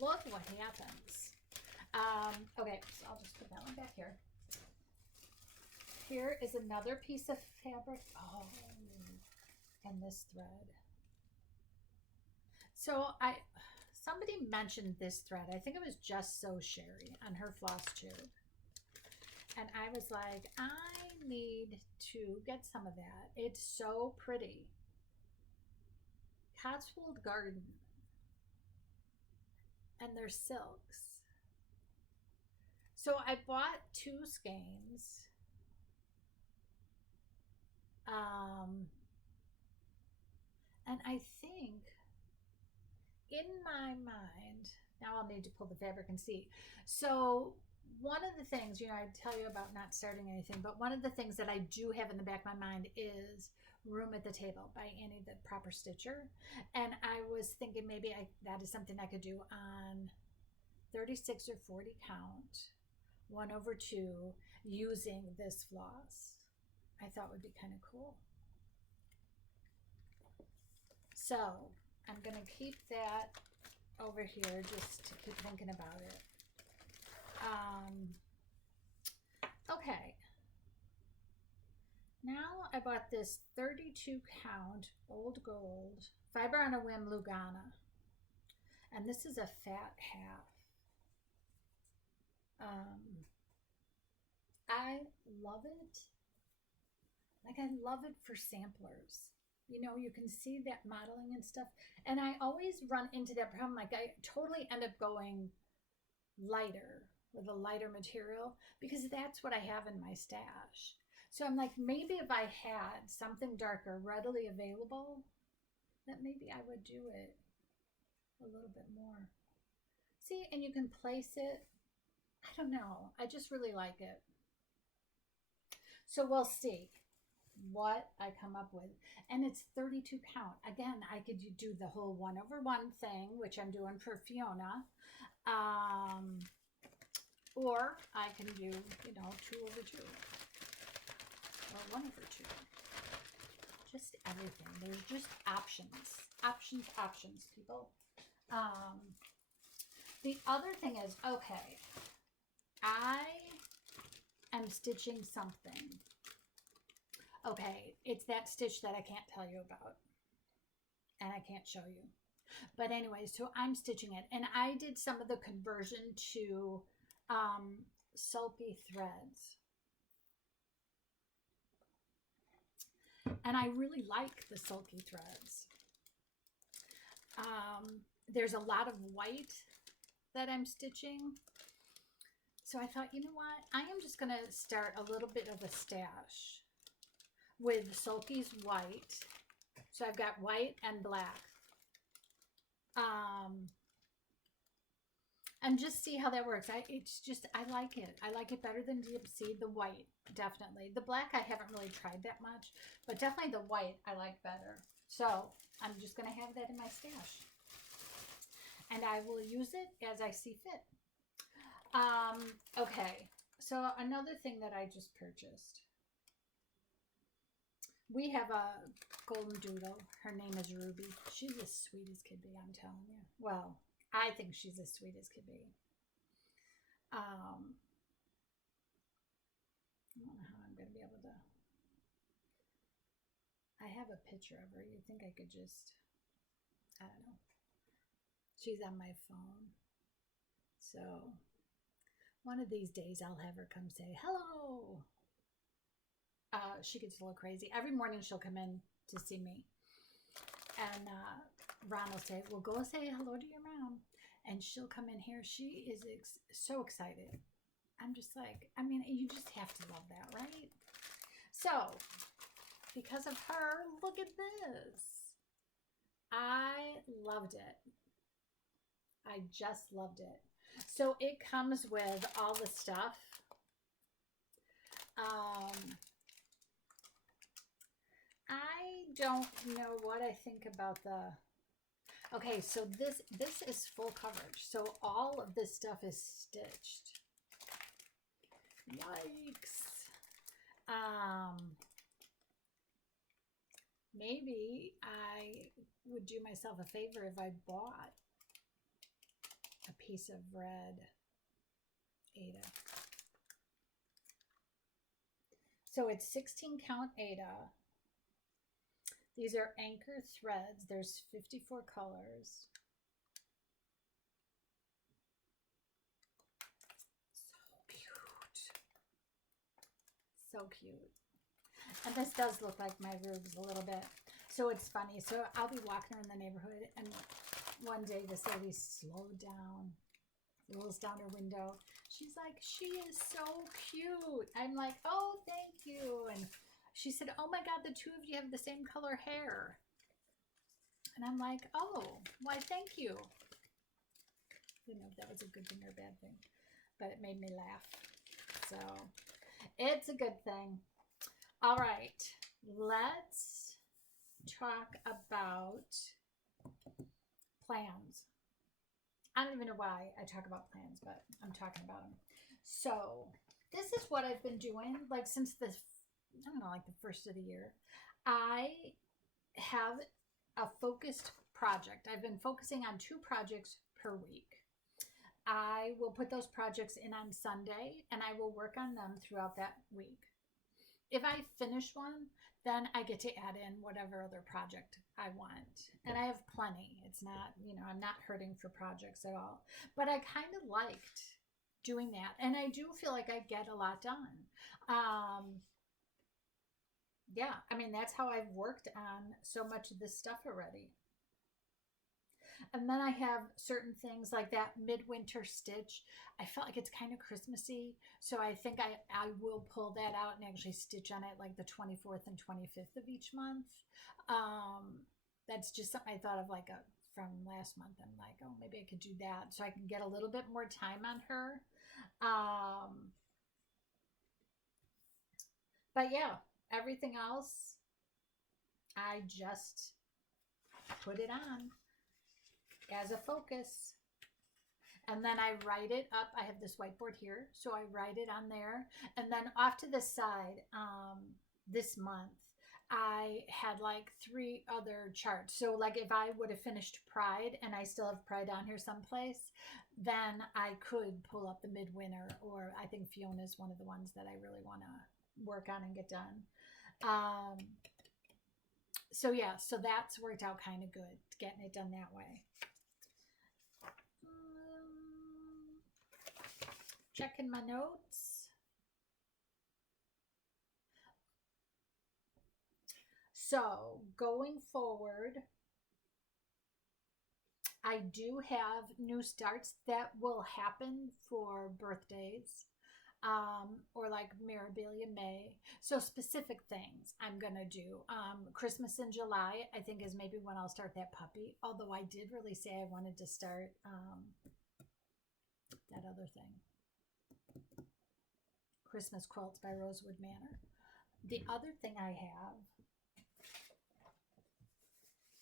Look what happens. Okay, so I'll just put that one back here. Here is another piece of fabric. Oh, and this thread. So somebody mentioned this thread. I think it was Just So Sherry on her floss tube. And I was like, I need to get some of that. It's so pretty. Cotswold Garden. And they're silks. So I bought 2 skeins. And I think in my mind, now I'll need to pull the fabric and see. So one of the things, I tell you about not starting anything, but one of the things that I do have in the back of my mind is Room at the Table by Annie the Proper Stitcher. And I was thinking maybe that is something I could do on 36 or 40 count, 1/2, using this floss. I thought would be kind of cool. So I'm going to keep that over here just to keep thinking about it. Okay. Now I bought this 32 count Old Gold Fiber on a Whim Lugana. And this is a fat half. I love it. Like, I love it for samplers. You can see that modeling and stuff. And I always run into that problem. Like, I totally end up going lighter with a lighter material because that's what I have in my stash. So I'm like, maybe if I had something darker readily available, that maybe I would do it a little bit more. See, and you can place it. I don't know. I just really like it. So we'll see what I come up with. And it's 32 count. Again, I could do the whole 1/1 thing, which I'm doing for Fiona. Or I can do, 2/2 or 1/2. Just everything. There's just options. Options, people. The other thing is, okay, I am stitching something. Okay, it's that stitch that I can't tell you about and I can't show you. But anyway, so I'm stitching it, and I did some of the conversion to sulky threads. And I really like the sulky threads. There's a lot of white that I'm stitching. So I thought, you know what? I am just going to start a little bit of a stash with Sulky's white. So I've got white and black. And just see how that works. I like it. I like it better than Deep Sea. The white, definitely. The black I haven't really tried that much, but definitely the white I like better. So I'm just going to have that in my stash. And I will use it as I see fit. Okay, so another thing that I just purchased. We have a golden doodle. Her name is Ruby. She's as sweet as could be, I'm telling you. Well, I think she's as sweet as could be. I don't know how I'm going to be able to. I have a picture of her. You'd think I could just, I don't know. She's on my phone. So one of these days I'll have her come say hello. She gets a little crazy. Every morning she'll come in to see me. And Ron will say, well, go say hello to your mom. And she'll come in here. She is so excited. I'm just like, I mean, you just have to love that, right? So, because of her, look at this. I loved it. I just loved it. So it comes with all the stuff. I don't know what I think about the. Okay, so this is full coverage. So all of this stuff is stitched. Yikes. Maybe I would do myself a favor if I bought a piece of red Aida. So it's 16 count Aida. These are anchor threads. There's 54 colors. So cute. So cute. And this does look like my rubes a little bit. So it's funny. So I'll be walking around the neighborhood, and one day this lady slowed down, rolls down her window. She's like, she is so cute. I'm like, oh, thank you. And she said, oh my God, the two of you have the same color hair. And I'm like, oh, why, thank you. I didn't know if that was a good thing or a bad thing, but it made me laugh. So it's a good thing. All right, let's talk about plans. I don't even know why I talk about plans, but I'm talking about them. So this is what I've been doing, like since this, I don't know, like the first of the year. I have a focused project. I've been focusing on 2 projects per week. I will put those projects in on Sunday, and I will work on them throughout that week. If I finish one, then I get to add in whatever other project I want. And I have plenty. It's not, I'm not hurting for projects at all. But I kind of liked doing that. And I do feel like I get a lot done. Yeah, I mean, that's how I've worked on so much of this stuff already. And then I have certain things like that Midwinter stitch. I felt like it's kind of Christmassy. So I think I will pull that out and actually stitch on it like the 24th and 25th of each month. That's just something I thought of like from last month. I'm like, oh, maybe I could do that so I can get a little bit more time on her. But yeah, everything else, I just put it on as a focus. And then I write it up. I have this whiteboard here, so I write it on there. And then off to the side, this month, I had like 3 other charts. So like if I would have finished Pride and I still have Pride on here someplace, then I could pull up the Midwinter, or I think Fiona is one of the ones that I really want to work on and get done. So yeah, so that's worked out kind of good, getting it done that way. Checking my notes. So going forward, I do have new starts that will happen for birthdays, or like Mirabillia May. So specific things I'm going to do. Christmas in July, I think, is maybe when I'll start that puppy. Although I did really say I wanted to start that other thing. Christmas Quilts by Rosewood Manor. The other thing I have,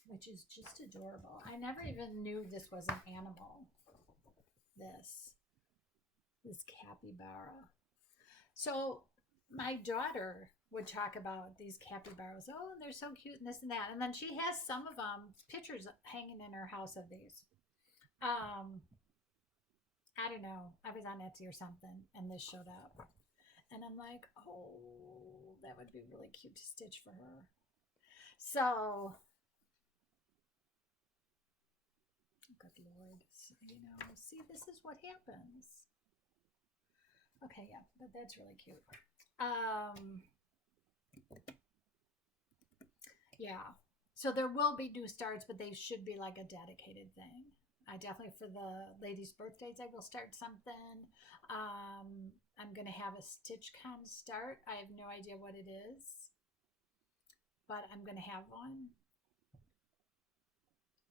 which is just adorable. I never even knew this was an animal. This capybara. So my daughter would talk about these capybaras. Oh, they're so cute and this and that. And then she has some of them, pictures hanging in her house of these. I don't know. I was on Etsy or something, and this showed up. And I'm like, oh, that would be really cute to stitch for her. So, good Lord, see, this is what happens. Okay, yeah, but that's really cute. Yeah, so there will be new starts, but they should be like a dedicated thing. I definitely, for the ladies' birthdays, I will start something. I'm going to have a StitchCon start. I have no idea what it is, but I'm going to have one.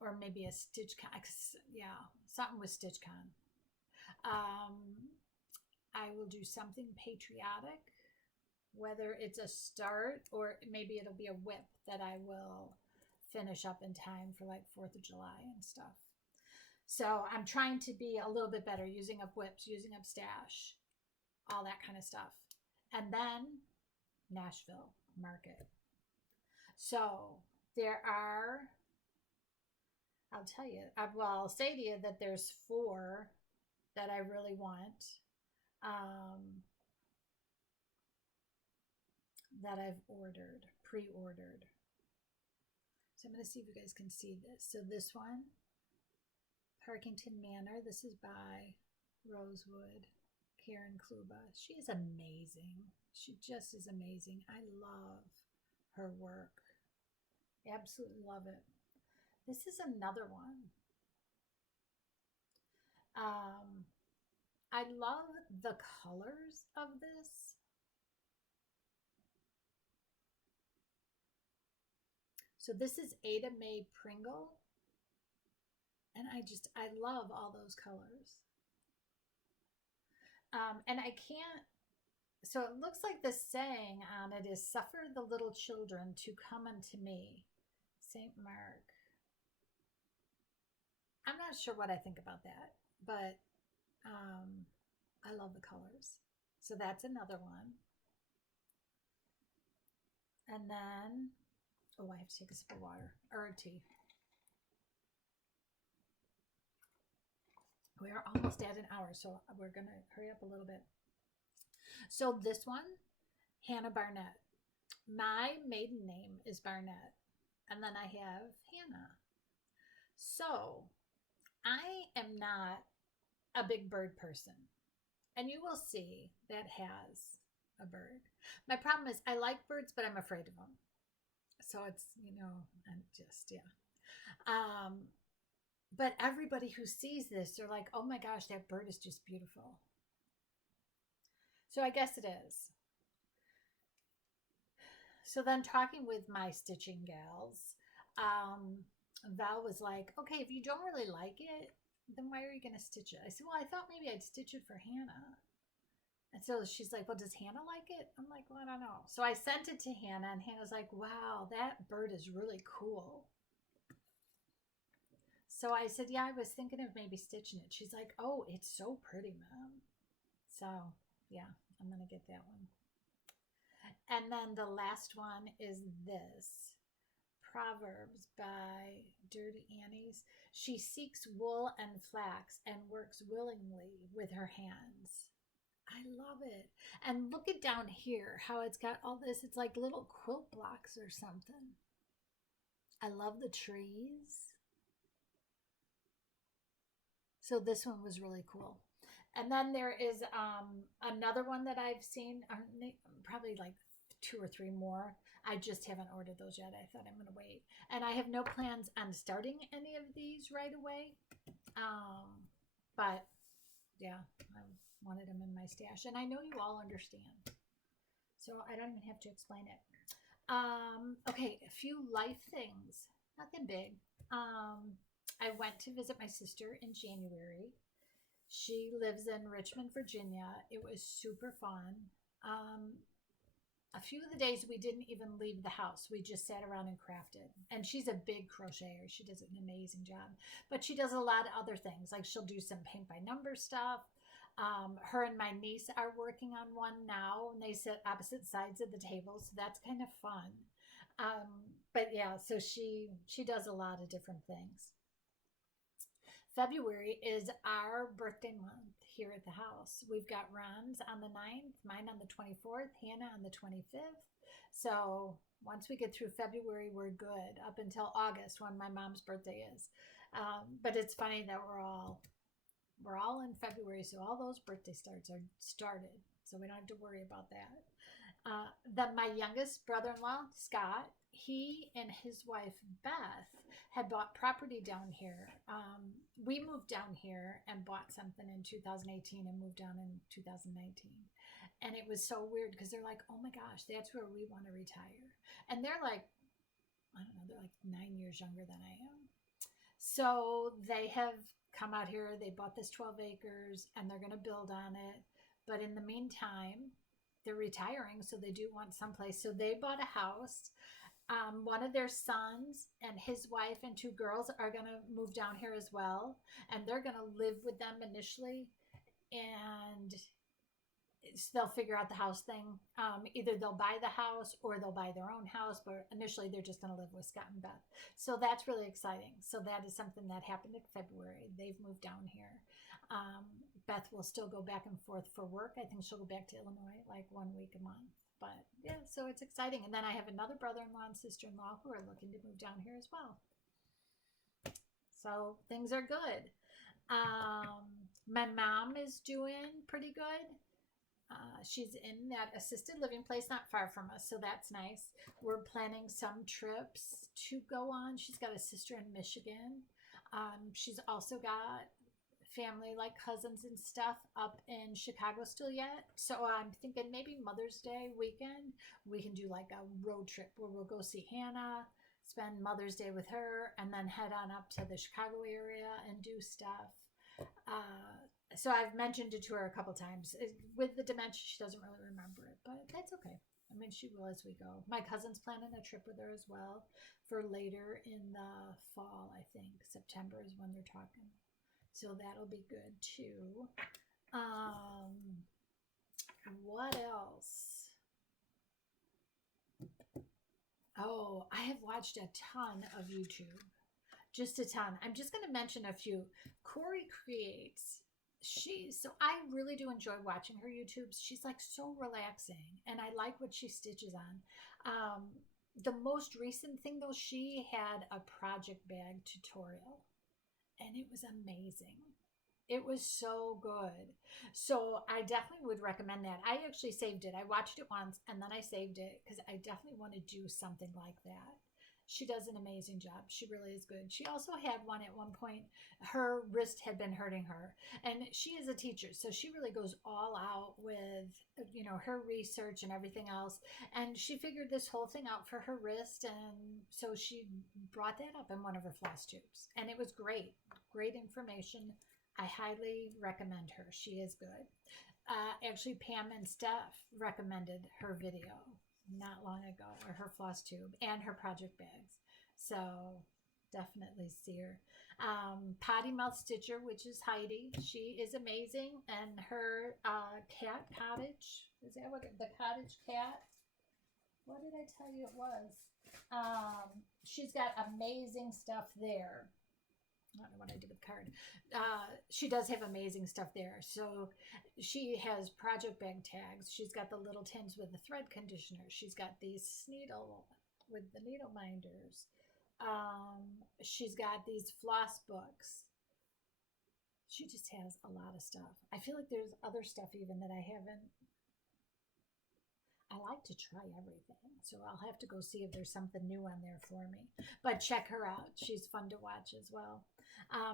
Or maybe a StitchCon. Yeah, something with StitchCon. I will do something patriotic, whether it's a start or maybe it'll be a WIP that I will finish up in time for like 4th of July and stuff. So I'm trying to be a little bit better, using up WIPs, using up stash. all that kind of stuff. And then Nashville market. So there are, I'll tell you, I'll say to you that there's 4 that I really want, that I've pre-ordered. So I'm going to see if you guys can see this. So this one, Parkington Manor, this is by Rosewood, Karen Kluba. She is amazing. She just is amazing. I love her work. Absolutely love it. This is another one. I love the colors of this. So this is Ada Mae Pringle. And I love all those colors. And I can't, so it looks like the saying on it is, suffer the little children to come unto me. St. Mark. I'm not sure what I think about that, but I love the colors. So that's another one. And then, oh, I have to take a sip of water or tea. We are almost at an hour, so we're going to hurry up a little bit. So this one, Hannah Barnett. My maiden name is Barnett, and then I have Hannah. So I am not a big bird person, and you will see that has a bird. My problem is I like birds, but I'm afraid of them. So it's, I'm just, yeah. But everybody who sees this, they're like, oh my gosh, that bird is just beautiful. So I guess it is. So then talking with my stitching gals, Val was like, okay, if you don't really like it, then why are you going to stitch it? I said, well, I thought maybe I'd stitch it for Hannah. And so she's like, well, does Hannah like it? I'm like, well, I don't know. So I sent it to Hannah, and Hannah's like, wow, that bird is really cool. So I said, yeah, I was thinking of maybe stitching it. She's like, oh, it's so pretty, Mom. So yeah, I'm going to get that one. And then the last one is this. Proverbs by Dirty Annie's. She seeks wool and flax and works willingly with her hands. I love it. And look at down here, how it's got all this. It's like little quilt blocks or something. I love the trees. So this one was really cool. And then there is another one that I've seen, probably like 2 or 3 more. I just haven't ordered those yet. I thought I'm going to wait. And I have no plans on starting any of these right away. But yeah, I wanted them in my stash. And I know you all understand. So I don't even have to explain it. Okay, a few life things. Nothing big. I went to visit my sister in January. She lives in Richmond, Virginia. It was super fun. A few of the days we didn't even leave the house. We just sat around and crafted. And she's a big crocheter. She does an amazing job. But she does a lot of other things. Like she'll do some paint by number stuff. Her and my niece are working on one now, and they sit opposite sides of the table. So that's kind of fun. But yeah, so she does a lot of different things. February is our birthday month here at the house. We've got Ron's on the 9th, mine on the 24th, Hannah on the 25th. So once we get through February, we're good up until August when my mom's birthday is. But it's funny that we're all in February, so all those birthday starts are started. So we don't have to worry about that. Then my youngest brother-in-law, Scott, he and his wife, Beth, had bought property down here. We moved down here and bought something in 2018 and moved down in 2019. And it was so weird because they're like, oh my gosh, that's where we want to retire. And they're like, I don't know, they're like 9 years younger than I am. So they have come out here, they bought this 12 acres and they're going to build on it. But in the meantime, they're retiring, so they do want someplace. So they bought a house. One of their sons and his wife and 2 girls are going to move down here as well. And they're going to live with them initially. And they'll figure out the house thing. Either they'll buy the house or they'll buy their own house, but initially they're just going to live with Scott and Beth. So that's really exciting. So that is something that happened in February. They've moved down here. Beth will still go back and forth for work. I think she'll go back to Illinois like 1 week a month. But yeah, so it's exciting. And then I have another brother-in-law and sister-in-law who are looking to move down here as well. So things are good. My mom is doing pretty good. She's in that assisted living place not far from us, so that's nice. We're planning some trips to go on. She's got a sister in Michigan. She's also got family, like cousins and stuff, up in Chicago still yet. So I'm thinking maybe Mother's Day weekend, we can do like a road trip where we'll go see Hannah, spend Mother's Day with her, and then head on up to the Chicago area and do stuff. So I've mentioned it to her a couple times. With the dementia, she doesn't really remember it, but that's okay. I mean, she will as we go. My cousin's planning a trip with her as well for later in the fall, I think. September is when they're talking. So that'll be good too. What else? Oh, I have watched a ton of YouTube. Just a ton. I'm just going to mention a few. Corey Creates. So I really do enjoy watching her YouTubes. She's like so relaxing, and I like what she stitches on. The most recent thing though, she had a project bag tutorial, and it was amazing. It was so good. So I definitely would recommend that. I actually saved it. I watched it once and then I saved it because I definitely want to do something like that. She does an amazing job. She really is good. She also had one at one point. Her wrist had been hurting her, and she is a teacher, so she really goes all out with, her research and everything else. And she figured this whole thing out for her wrist, and so she brought that up in one of her floss tubes, and it was great. Great information. I highly recommend her. She is good. Actually, Pam and Steph recommended her video not long ago, or her floss tube and her project bags. So definitely see her. Potty Mouth Stitcher, which is Heidi. She is amazing. And her cat cottage, is that what the cottage cat? What did I tell you it was? She's got amazing stuff there. I don't know what I did with the card. She does have amazing stuff there. So she has project bag tags. She's got the little tins with the thread conditioner. She's got these needle with the needle minders. She's got these floss books. She just has a lot of stuff. I feel like there's other stuff even that I haven't. I like to try everything, so I'll have to go see if there's something new on there for me. But check her out. She's fun to watch as well.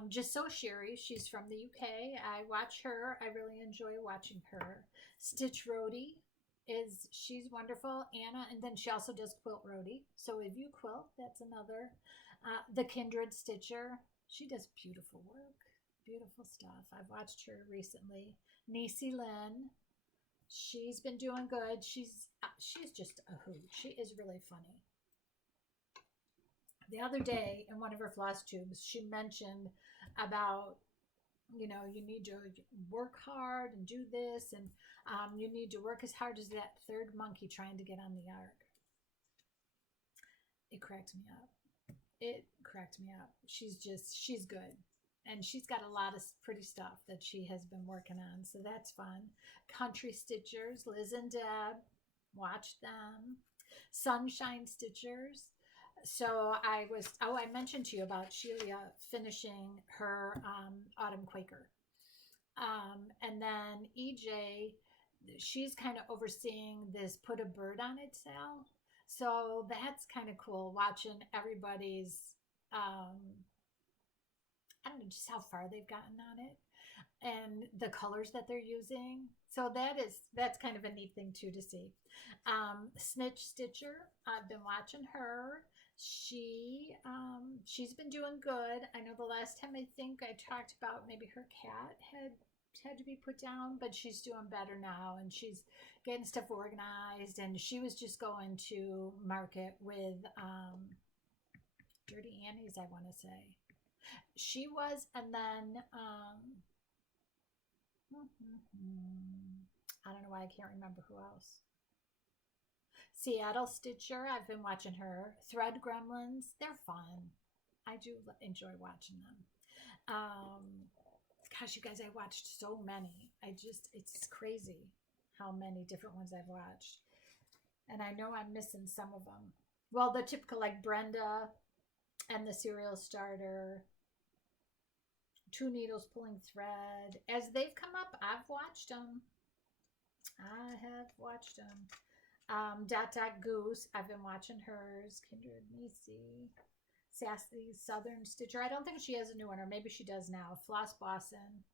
Just So Sherry, she's from the UK. I watch her. I really enjoy watching her. Stitch Roadie she's wonderful. Anna, and then she also does Quilt Roadie. So if you quilt, that's another. The Kindred Stitcher, she does beautiful work, beautiful stuff. I've watched her recently. Niecy Lynn, she's been doing good. She's just a hoot. She is really funny. The other day in one of her floss tubes, she mentioned about, you need to work hard and do this, and you need to work as hard as that third monkey trying to get on the ark. It cracked me up. It cracked me up. She's good. And she's got a lot of pretty stuff that she has been working on. So that's fun. Country Stitchers, Liz and Deb. Watch them. Sunshine Stitchers. So I mentioned to you about Sheila finishing her Autumn Quaker. And then EJ, she's kind of overseeing this Put a Bird on It sale. So that's kind of cool, watching everybody's, I don't know, just how far they've gotten on it and the colors that they're using. So that's kind of a neat thing too to see. Snitch Stitcher, I've been watching her. She's been doing good. I know the last time I think I talked about maybe her cat had to be put down, but she's doing better now, and she's getting stuff organized, and she was just going to market with Dirty Annie's, I want to say. She was, and then I don't know why I can't remember who else. Seattle Stitcher, I've been watching her. Thread Gremlins, they're fun. I do enjoy watching them. Gosh, you guys, I watched so many. It's crazy how many different ones I've watched. And I know I'm missing some of them. Well, the typical like Brenda and the Serial Starter, Two Needles Pulling Thread. As they've come up, I've watched them. I have watched them. Dot Dot Goose, I've been watching hers. Kindred Nisi, Sassy Southern Stitcher. I don't think she has a new one, or maybe she does now. Floss Boston,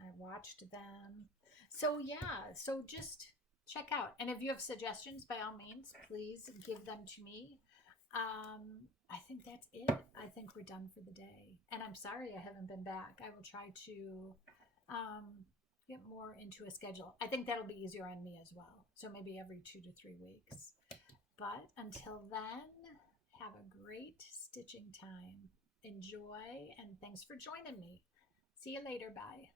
I watched them. So yeah, so just check out. And if you have suggestions, by all means, please give them to me. I think that's it. I think we're done for the day. And I'm sorry I haven't been back. I will try to get more into a schedule. I think that'll be easier on me as well. So maybe every 2 to 3 weeks. But until then, have a great stitching time. Enjoy, and thanks for joining me. See you later. Bye.